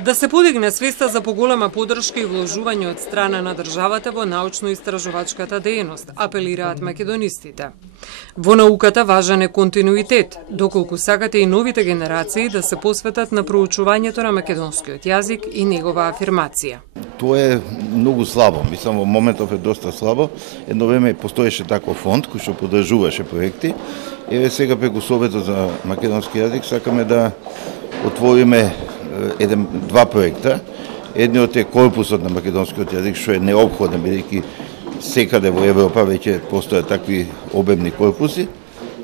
Да се подигне свеста за поголема поддршка и вложување од страна на државата во научно-истражувачката дејност, апелираат македонистите. Во науката важен е континуитет, доколку сакате и новите генерации да се посветат на проучувањето на македонскиот јазик и негова афирмација. Тоа е многу слабо, мислам во моментов е доста слабо. Едно време постоеше таков фонд кој што поддржуваше проекти. Еве сега преку Советот за македонски јазик сакаме да отвориме два проекта. Едниот е корпусот на македонскиот јазик, што е неопходен, бидејќи секаде во Европа веќе постојат такви обемни корпуси.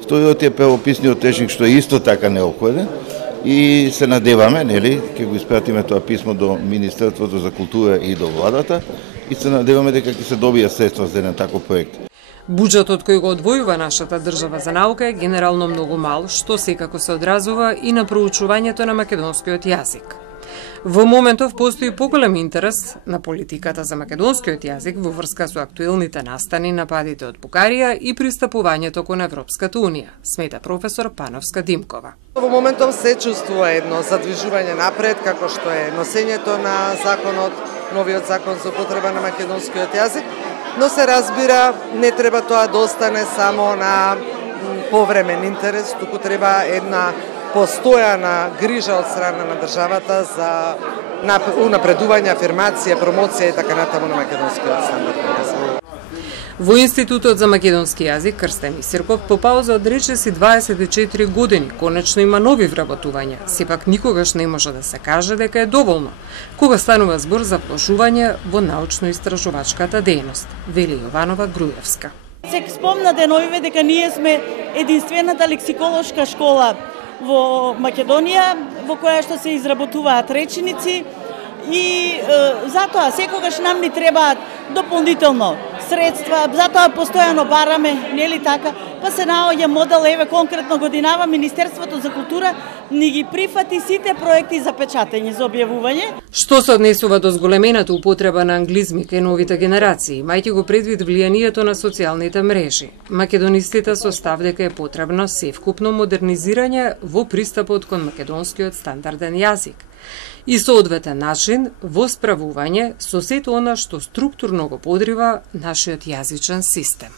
Вториот е правописниот речник, што е исто така неопходен. И се надеваме, нели, ќе го испратиме тоа писмо до Министерството за култура и до владата и се надеваме дека ќе се добија средства за еден таков проект. Буџетот кој го одвојува нашата држава за наука е генерално многу мал, што секако се одразува и на проучувањето на македонскиот јазик. Во моментов постои поголем интерес на политиката за македонскиот јазик во врска со актуелните настани, нападите од Бугарија и пристапувањето кон Европската унија, смета професор Пановска Димкова. Во моментов се чувствува едно задвижување напред, како што е носењето на законот, новиот закон за употреба на македонскиот јазик, но се разбира, не треба тоа да остане само на повремен интерес, туку треба една постојана грижа од страна на државата за унапредување, афирмација, промоција и така натаму на македонскиот стандард. Во Институтот за македонски јазик Крстен Исирков по пауза од речиси 24 години конечно има нови вработувања, сепак никогаш не може да се каже дека е доволно, кога станува збор за вложување во научно-истражувачката дејност, вели Јованова Груевска. Се спомна деновиве дека ние сме единствената лексиколошка школа во Македонија, во која што се изработуваат реченици и затоа секогаш нам ни требаат дополнително средства, затоа постојано бараме, нели така, па се наоѓа модел, еве конкретно годинава Министерството за култура ни ги прифати сите проекти за печатење, за објавување. Што се однесува до зголемената употреба на англизми кај новите генерации, мајќи го предвид влијанието на социјалните мрежи, македонистите со став дека е потребно севкупно модернизирање во пристапот кон македонскиот стандарден јазик и соодветен начин во справување со сето она што структурно го подрива нашиот јазичен систем.